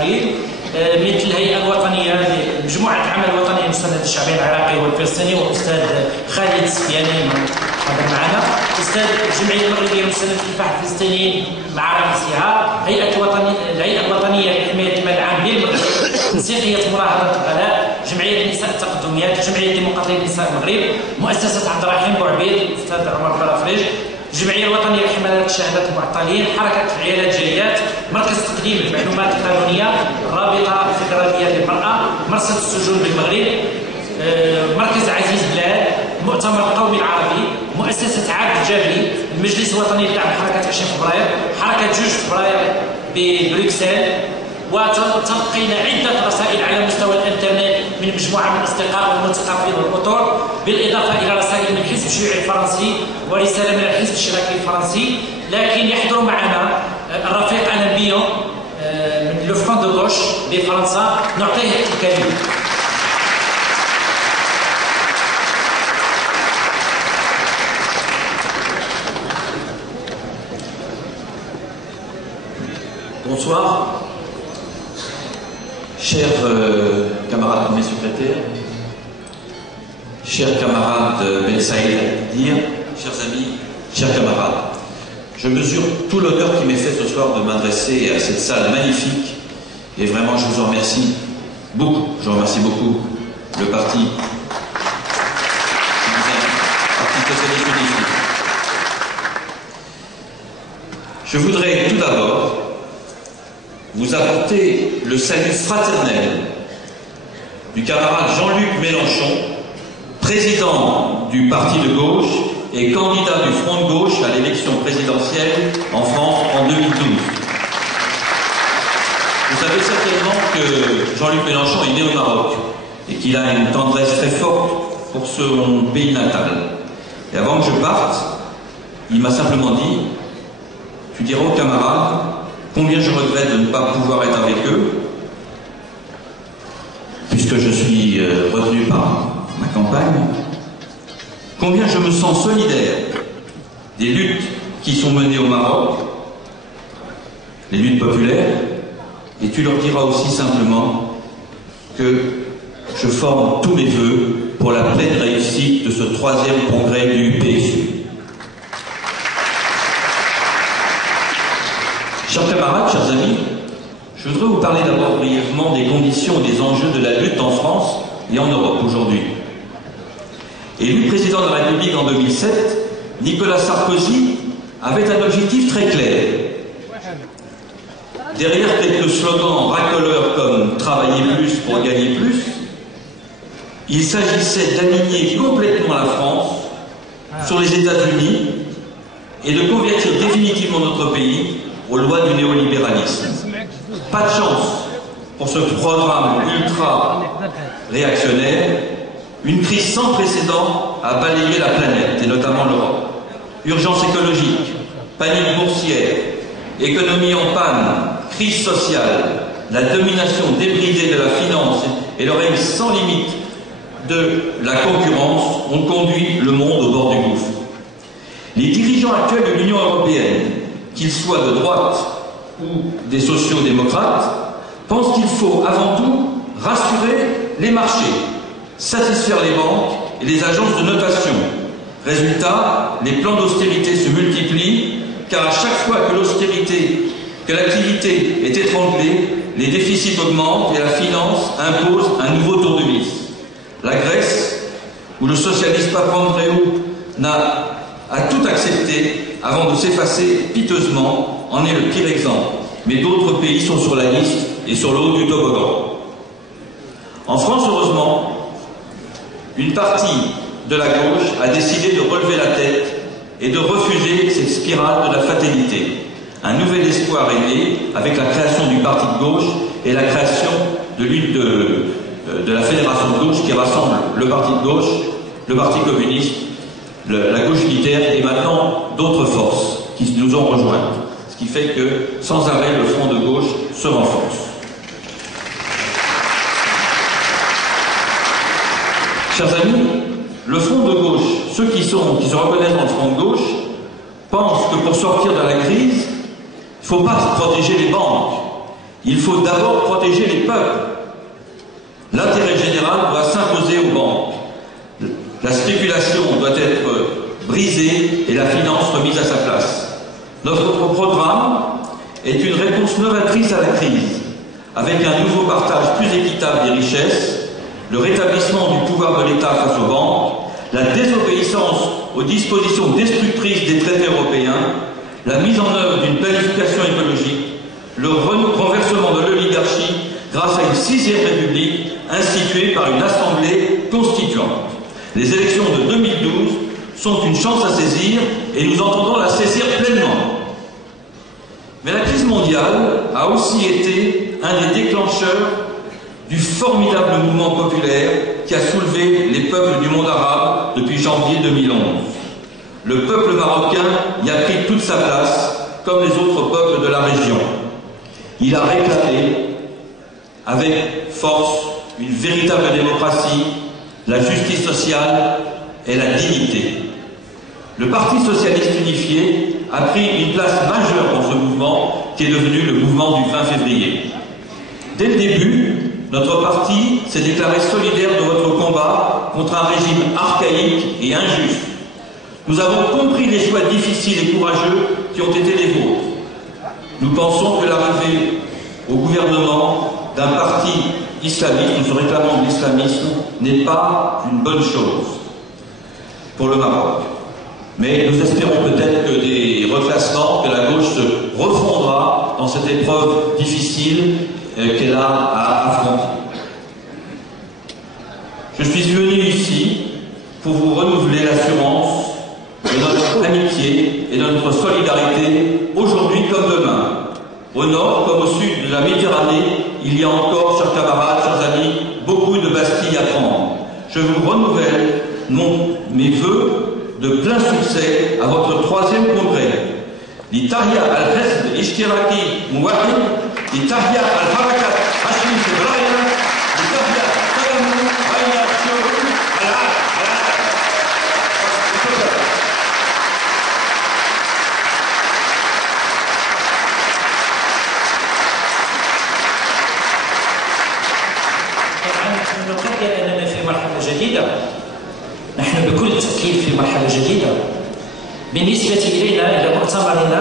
إسرائيل، مثل الهيئة الوطنية مجموعة العمل الوطني المستند الشعبي العراقي والفلسطيني، والأستاذ خالد السفياني حاضر معنا، أستاذ الجمعية المغربية المستند للكفاح الفلسطيني مع رئيسها، الهيئة الوطنية لحماية المال العام للمغرب، تنسيقية مراهنة الغلاء، جمعية النساء التقدميات، جمعية ديمقراطية نساء المغرب، مؤسسة عبد الرحيم بوعبيد، الأستاذ عمر برافريج، الجمعية الوطنية لحماية شهادات المعطلين، حركة العيالات الجاليات، مركز تقديم المعلومات القانونية، الرابطة الفيدرالية للمرأة، مرصد السجون بالمغرب، مركز عزيز بلاد، المؤتمر القومي العربي، مؤسسة عبد الجابري، المجلس الوطني لدعم حركة 20 فبراير، حركة 2 فبراير ببروكسل. وتلقينا عدة رسائل على مستوى الانترنت من مجموعة من الأصدقاء والمثقفين والأطر، بالإضافة إلى رسائل من الحزب الشيوعي الفرنسي ورسالة من الحزب الاشتراكي الفرنسي. لكن يحضر معنا الرفيق ألان بيون من لو فرون دو غوش بفرنسا، نعطيه الكلمة. Bonsoir, chers camarades premiers secrétaires, chers camarades Ben Saïd Al-Dir, chers amis, chers camarades. Je mesure tout l'honneur qui m'est fait ce soir de m'adresser à cette salle magnifique et vraiment je vous en remercie beaucoup. Je remercie beaucoup le Parti Socialiste Unifié. Je voudrais tout d'abord vous apporter le salut fraternel du camarade Jean-Luc Mélenchon, président du parti de gauche et candidat du Front de gauche à l'élection présidentielle en France en 2012. Vous savez certainement que Jean-Luc Mélenchon est né au Maroc et qu'il a une tendresse très forte pour son pays natal. Et avant que je parte, il m'a simplement dit « Tu diras aux camarades combien je regrette de ne pas pouvoir être avec eux, puisque je suis retenu par ma campagne, combien je me sens solidaire des luttes qui sont menées au Maroc, les luttes populaires, et tu leur diras aussi simplement que je forme tous mes vœux pour la pleine réussite de ce 3e congrès du PSU. Chers camarades, chers amis, je voudrais vous parler d'abord brièvement des conditions et des enjeux de la lutte en France et en Europe aujourd'hui. Élu président de la République en 2007, Nicolas Sarkozy avait un objectif très clair. Derrière quelques slogans racoleurs comme « travailler plus pour gagner plus », il s'agissait d'aligner complètement la France sur les États-Unis et de convertir définitivement notre pays aux lois du néolibéralisme. Pas de chance pour ce programme ultra-réactionnaire. Une crise sans précédent a balayé la planète, et notamment l'Europe. Urgence écologique, panique boursière, économie en panne, crise sociale, la domination débridée de la finance et le règne sans limite de la concurrence ont conduit le monde au bord du gouffre. Les dirigeants actuels de l'Union européenne, qu'ils soient de droite ou des sociaux-démocrates, pensent qu'il faut avant tout rassurer les marchés, satisfaire les banques et les agences de notation. Résultat, les plans d'austérité se multiplient, car à chaque fois que l'activité est étranglée, les déficits augmentent et la finance impose un nouveau tour de vis. La Grèce, où le socialiste Papandréou a tout accepté avant de s'effacer piteusement, en est le pire exemple. Mais d'autres pays sont sur la liste et sur le haut du toboggan. En France, heureusement, une partie de la gauche a décidé de relever la tête et de refuser cette spirale de la fatalité. Un nouvel espoir est né avec la création du parti de gauche et la création de la fédération de gauche qui rassemble le parti de gauche, le parti communiste, la gauche unitaire et maintenant d'autres forces qui nous ont rejointes. Ce qui fait que, sans arrêt, le front de gauche se renforce. Chers amis, le front de gauche, ceux qui se reconnaissent dans le front de gauche, pensent que pour sortir de la crise, il ne faut pas protéger les banques, Il faut d'abord protéger les peuples. L'intérêt général doit s'imposer aux banques. La spéculation doit être brisée et la finance remise à sa place. Notre programme est une réponse novatrice à la crise, avec un nouveau partage plus équitable des richesses, le rétablissement du pouvoir de l'État face aux banques, la désobéissance aux dispositions destructrices des traités européens, la mise en œuvre d'une planification écologique, le renversement de l'oligarchie grâce à une 6e République instituée par une assemblée constituante. Les élections de 2012 sont une chance à saisir et nous entendons la saisir pleinement. Mais la crise mondiale a aussi été un des déclencheurs du formidable mouvement populaire qui a soulevé les peuples du monde arabe depuis janvier 2011. Le peuple marocain y a pris toute sa place, comme les autres peuples de la région. Il a réclamé avec force une véritable démocratie, la justice sociale et la dignité. Le Parti socialiste unifié a pris une place majeure dans ce mouvement qui est devenu le mouvement du 20 février. Dès le début, notre parti s'est déclaré solidaire de votre combat contre un régime archaïque et injuste. Nous avons compris les choix difficiles et courageux qui ont été les vôtres. Nous pensons que l'arrivée au gouvernement d'un parti islamiste, nous se réclamons de l'islamisme, n'est pas une bonne chose pour le Maroc. Mais nous espérons peut-être que des reclassements, que la gauche se refondra dans cette épreuve difficile qu'elle a à affronter. Je suis venu ici pour vous renouveler l'assurance de notre amitié et de notre solidarité aujourd'hui comme demain. Au nord comme au sud de la Méditerranée, il y a encore, chers camarades, chers amis, beaucoup de Bastilles à prendre. Je vous renouvelle mes vœux de plein succès à votre 3e congrès. لتحيا الحزب الاشتراكي موحد، لتحيا الحركة 20 فبراير، لتحيا قدم بين شعوب العالم. طبعا نحن نقدر أننا في مرحلة جديدة. نحن بكل تأكيد في مرحلة جديدة. بالنسبة إلينا إلى مؤتمرنا